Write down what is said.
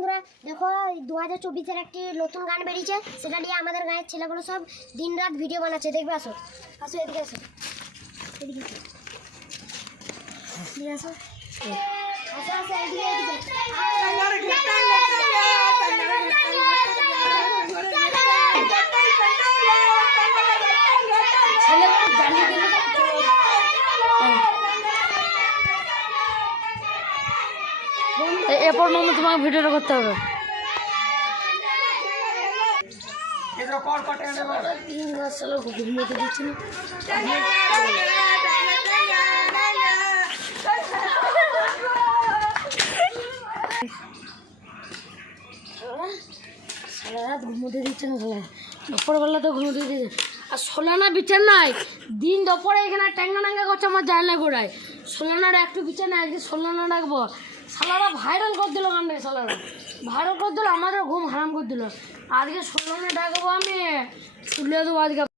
বন্ধুরা দেখো 2024-এর একটি নতুন গান বেরিয়েছে, সেটা নিয়ে আমাদের গাঁয়ের ছেলেগুলো সব দিন রাত ভিডিও বানাচ্ছে। দেখবে, আসো আসো এদিকে আসো, এদিকে আসো, আসো আসো এদিকে এদিকে। এরপর মামা তোমাকে ভিডিওটা করতে হবে। সারা রাত ঘুমোতে দিচ্ছে না, সারা দুপুরবেলা তো ঘুমোতে দিচ্ছে। আর সোলানা বিছান নাই, দিন দুপুরে এখানে ট্যাঙ্গা ট্যাঙ্গা করছে আমার জানলা গোড়ায়। সোলানার একটু বিছানা, একদিন সোলানা রাখবো। সালারা ভাইরাল করে দিল গানটাকে, সালারা ভাইরাল করে দিল, আমাদের ঘুম হারাম করে দিল। আজকে সোলানা ডাকবো, আমি শুনলে দেবো আজকে।